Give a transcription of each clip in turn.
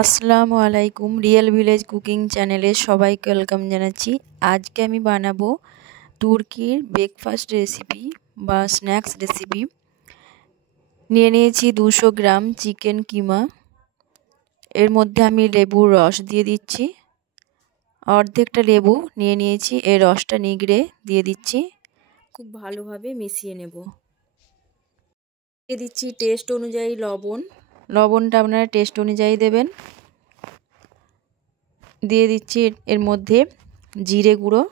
আসসালামু আলাইকুম। Real village cooking চ্যানেলে সবাইকে ওয়েলকাম জানাচ্ছি। আজকে আমি বানাবো তুর্কির ব্রেকফাস্ট রেসিপি বা স্ন্যাক্স রেসিপি। নিয়ে নিয়েছি 200 গ্রাম চিকেন কিমা। এর মধ্যে আমি লেবুর রস দিয়ে দিচ্ছি। অর্ধেকটা লেবু নিয়ে নিয়েছি, এর রসটা নিগড়ে দিয়ে দিচ্ছি। খুব ভালোভাবে মিশিয়ে নেব। দিয়ে দিচ্ছি টেস্ট অনুযায়ী লবণ। লবণটা আপনারা টেস্ট অনুযায়ী দেবেন। দিয়ে দিচ্ছি এর মধ্যে জিরে গুঁড়ো,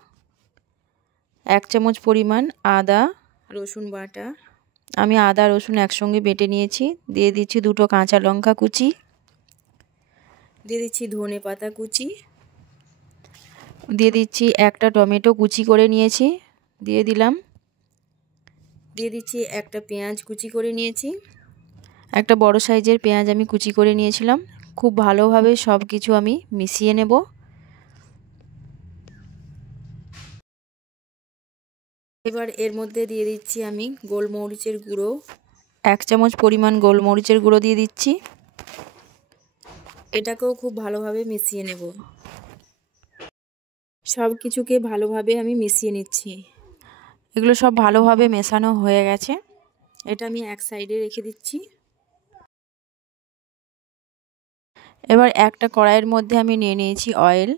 1 চামচ পরিমাণ আদা রসুন বাটা। আমি আদা রসুন একসঙ্গে বেটে নিয়েছি। দিয়ে দিচ্ছি 2টো কাঁচা লঙ্কা কুচি। দিয়ে দিচ্ছি ধনে পাতা কুচি। দিয়ে দিচ্ছি একটা টমেটো কুচি করে নিয়েছি, দিয়ে দিলাম। দিয়ে দিচ্ছি একটা পেঁয়াজ কুচি করে নিয়েছি। একটা বড় সাইজের পেঁয়াজ আমি কুচি করে নিয়েছিলাম। খুব ভালোভাবে সব কিছু আমি মিশিয়ে নেব। এবার এর মধ্যে দিয়ে দিচ্ছি আমি গোলমরিচের গুঁড়ো, 1 চামচ পরিমাণ গোলমরিচের গুঁড়ো দিয়ে দিচ্ছি। এটাকেও খুব ভালোভাবে মিশিয়ে নেব। সব কিছুকে ভালোভাবে আমি মিশিয়ে নিচ্ছি। এগুলো সব ভালোভাবে মেশানো হয়ে গেছে। এটা আমি এক সাইডে রেখে দিচ্ছি। এবার একটা কড়াইয়ের মধ্যে আমি নিয়ে নিয়েছি অয়েল।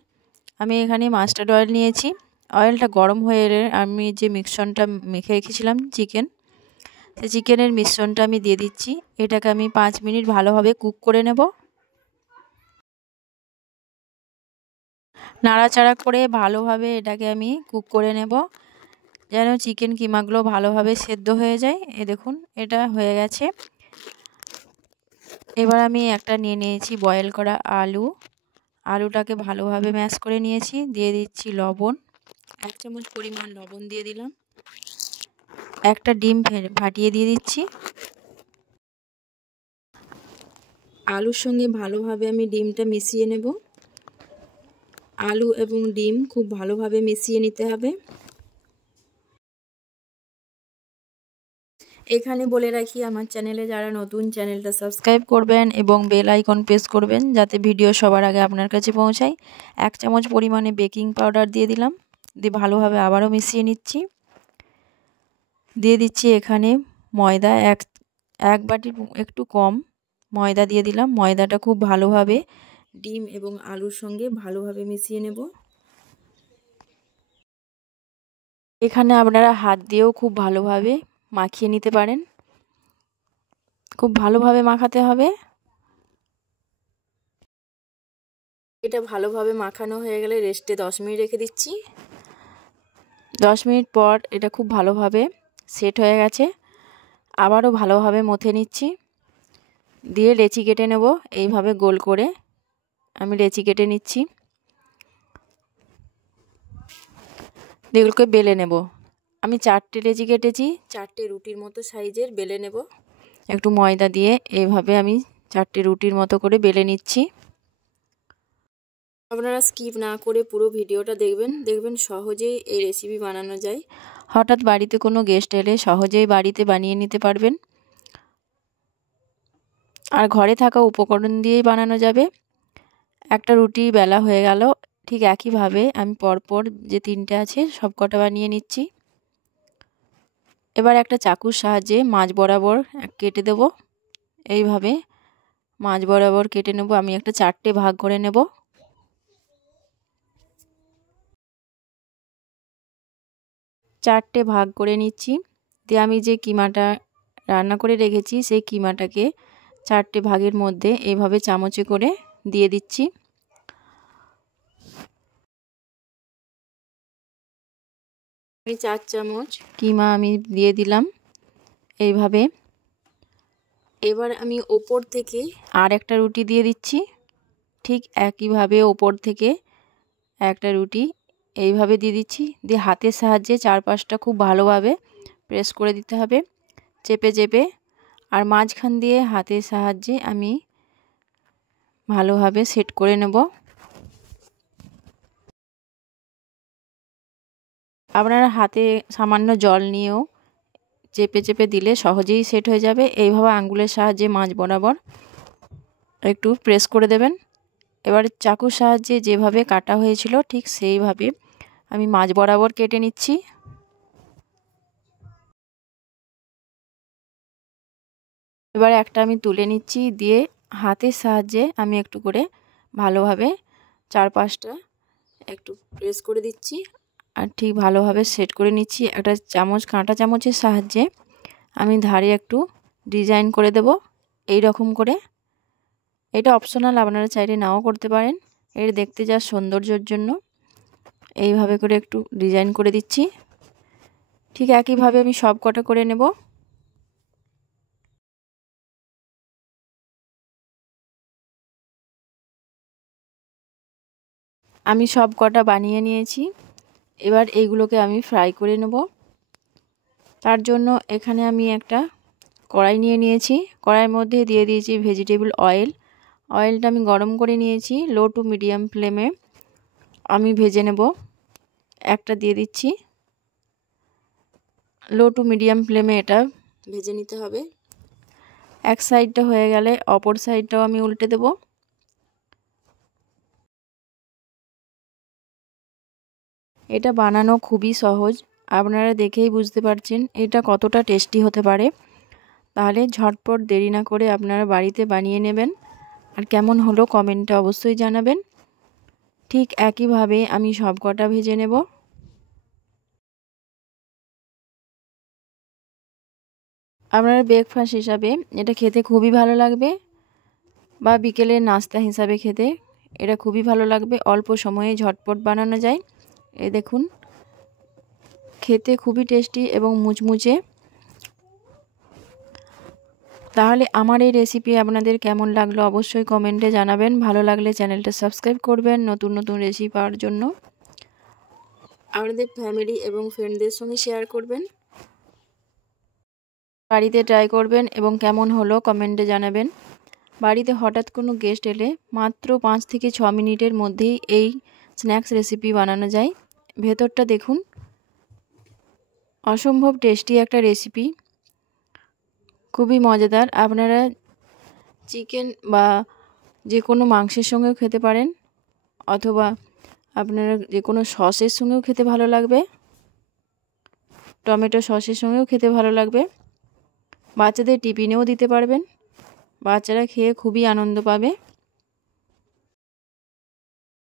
আমি এখানে মাস্টার্ড অয়েল নিয়েছি। অয়েলটা গরম হয়ে এলে আমি যে মিশ্রণটা মেখে রেখেছিলাম সেই চিকেনের মিশ্রণটা আমি দিয়ে দিচ্ছি। এটাকে আমি 5 মিনিট ভালোভাবে কুক করে নেব। নাড়াচাড়া করে ভালোভাবে এটাকে আমি কুক করে নেব, যেন চিকেন কিমাগুলো ভালোভাবে সেদ্ধ হয়ে যায়। দেখুন এটা হয়ে গেছে। এবার আমি একটা নিয়ে নিয়েছি বয়েল করা আলু। আলুটাকে ভালোভাবে ম্যাশ করে নিয়েছি। দিয়ে দিচ্ছি লবণ, 1 চামচ পরিমাণ লবণ দিয়ে দিলাম। একটা ডিম ফাটিয়ে দিয়ে দিচ্ছি। আলুর সঙ্গে ভালোভাবে আমি ডিমটা মিশিয়ে নেব। আলু এবং ডিম খুব ভালোভাবে মিশিয়ে নিতে হবে। এখানে বলে রাখি, আমার চ্যানেলে যারা নতুন, চ্যানেলটা সাবস্ক্রাইব করবেন এবং বেল আইকন প্রেস করবেন যাতে ভিডিও সবার আগে আপনার কাছে পৌঁছায়। 1 চামচ পরিমাণে বেকিং পাউডার দিয়ে দিলাম। দিয়ে ভালোভাবে আবারও মিশিয়ে নিচ্ছি। দিয়ে দিচ্ছি এখানে ময়দা, এক বাটির একটু কম ময়দা দিয়ে দিলাম। ময়দাটা খুব ভালোভাবে ডিম এবং আলুর সঙ্গে ভালোভাবে মিশিয়ে নেব। এখানে আপনারা হাত দিয়েও খুব ভালোভাবে মাখিয়ে নিতে পারেন। খুব ভালোভাবে মাখাতে হবে। এটা ভালোভাবে মাখানো হয়ে গেলে রেস্টে 10 মিনিট রেখে দিচ্ছি। 10 মিনিট পর এটা খুব ভালোভাবে সেট হয়ে গেছে। আবারও ভালোভাবে মথে নিচ্ছি। দিয়ে লেচি কেটে নেব। এইভাবে গোল করে আমি লেচি কেটে নিচ্ছি। এগুলোকে বেলে নেব। আমি 4টে লেচি কেটেছি। 4টে রুটির মতো সাইজের বেলে নেব। একটু ময়দা দিয়ে এইভাবে আমি 4টে রুটির মতো করে বেলে নিচ্ছি। আপনারা স্কিপ না করে পুরো ভিডিওটা দেখবেন সহজেই এই রেসিপি বানানো যায়। হঠাৎ বাড়িতে কোনো গেস্ট এলে সহজেই বাড়িতে বানিয়ে নিতে পারবেন। আর ঘরে থাকা উপকরণ দিয়েই বানানো যাবে। একটা রুটি বেলা হয়ে গেল। ঠিক একইভাবে আমি পরপর যে 3টে আছে সব কটা বানিয়ে নিচ্ছি। এবার একটা চাকুর সাহায্যে মাঝ বরাবর কেটে দেব। এইভাবে মাঝ বরাবর কেটে নেব। আমি একটা 4টে ভাগ করে নেব। চারটে ভাগ করে নিচ্ছি। দিয়ে আমি যে কিমাটা রান্না করে রেখেছি সেই কিমাটাকে 4টে ভাগের মধ্যে এইভাবে চামচে করে দিয়ে দিচ্ছি। আমি 4 চামচ কিমা আমি দিয়ে দিলাম এইভাবে। এবার আমি ওপর থেকে আর একটা রুটি দিয়ে দিচ্ছি। ঠিক একইভাবে ওপর থেকে একটা রুটি এইভাবে দিয়ে দিচ্ছি। দিয়ে হাতের সাহায্যে চারপাশটা খুব ভালোভাবে প্রেস করে দিতে হবে, চেপে চেপে। আর মাঝখান দিয়ে হাতের সাহায্যে আমি ভালোভাবে সেট করে নেব। আপনারা হাতে সামান্য জল নিয়েও চেপে চেপে দিলে সহজেই সেট হয়ে যাবে। এইভাবে আঙ্গুলের সাহায্যে মাঝ বরাবর একটু প্রেস করে দেবেন। এবার চাকুর সাহায্যে যেভাবে কাটা হয়েছিল ঠিক সেইভাবে আমি মাঝ বরাবর কেটে নিচ্ছি। এবার একটা আমি তুলে নিচ্ছি, দিয়ে হাতের সাহায্যে আমি একটু করে ভালোভাবে চারপাশটা একটু প্রেস করে দিচ্ছি আর ঠিক ভালোভাবে সেট করে নিচ্ছি। একটা চামচ, কাঁটা চামচের সাহায্যে আমি ধারে একটু ডিজাইন করে দেব এই রকম করে। এটা অপশনাল, আপনারা চাইলে নাও করতে পারেন। এর দেখতে যা সৌন্দর্যের জন্য এইভাবে করে একটু ডিজাইন করে দিচ্ছি। ঠিক একইভাবে আমি সব কটা করে নেব। আমি সব কটা বানিয়ে নিয়েছি। এবার এইগুলোকে আমি ফ্রাই করে নেব। তার জন্য এখানে আমি একটা কড়াই নিয়ে নিয়েছি। কড়াইয়ের মধ্যে দিয়ে দিয়েছি ভেজিটেবল অয়েল। অয়েলটা আমি গরম করে নিয়েছি। লো টু মিডিয়াম ফ্লেমে আমি ভেজে নেব। একটা দিয়ে দিচ্ছি। লো টু মিডিয়াম ফ্লেমে এটা ভেজে নিতে হবে। এক সাইডটা হয়ে গেলে অপর সাইডটাও আমি উল্টে দেব। এটা বানানো খুবই সহজ, আপনারা দেখেই বুঝতে পারছেন এটা কতটা টেস্টি হতে পারে। তাহলে ঝটপট দেরি না করে আপনারা বাড়িতে বানিয়ে নেবেন। আর কেমন হলো কমেন্টে অবশ্যই জানাবেন। ঠিক একইভাবে আমি সব কটা ভেজে নেব। আপনারা ব্রেকফাস্ট হিসাবে এটা খেতে খুবই ভালো লাগবে, বা বিকেলের নাস্তা হিসাবে খেতে এটা খুবই ভালো লাগবে। অল্প সময়ে ঝটপট বানানো যায়। এই দেখুন, খেতে খুবই টেস্টি এবং মুচমুচে। তাহলে আমার এই রেসিপি আপনাদের কেমন লাগলো অবশ্যই কমেন্টে জানাবেন। ভালো লাগলে চ্যানেলটা সাবস্ক্রাইব করবেন নতুন নতুন রেসিপি পাওয়ার জন্য। আপনাদের ফ্যামিলি এবং ফ্রেন্ডদের সঙ্গে শেয়ার করবেন। বাড়িতে ট্রাই করবেন এবং কেমন হলো কমেন্টে জানাবেন। বাড়িতে হঠাৎ কোনো গেস্ট এলে মাত্র 5 থেকে 6 মিনিটের মধ্যেই এই স্ন্যাক্স রেসিপি বানানো যায়। ভেতরটা দেখুন, অসম্ভব টেস্টি একটা রেসিপি, খুবই মজাদার। আপনারা চিকেন বা যে কোনো মাংসের সঙ্গেও খেতে পারেন, অথবা আপনারা যে কোনো সসের সঙ্গেও খেতে ভালো লাগবে। টমেটো সসের সঙ্গেও খেতে ভালো লাগবে। বাচ্চাদের টিফিনেও দিতে পারবেন, বাচ্চারা খেয়ে খুবই আনন্দ পাবে।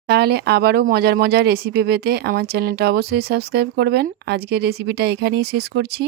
তাহলে আবারও মজার মজার রেসিপি পেতে আমার চ্যানেলটা অবশ্যই সাবস্ক্রাইব করবেন। আজকের রেসিপিটা এখানেই শেষ করছি।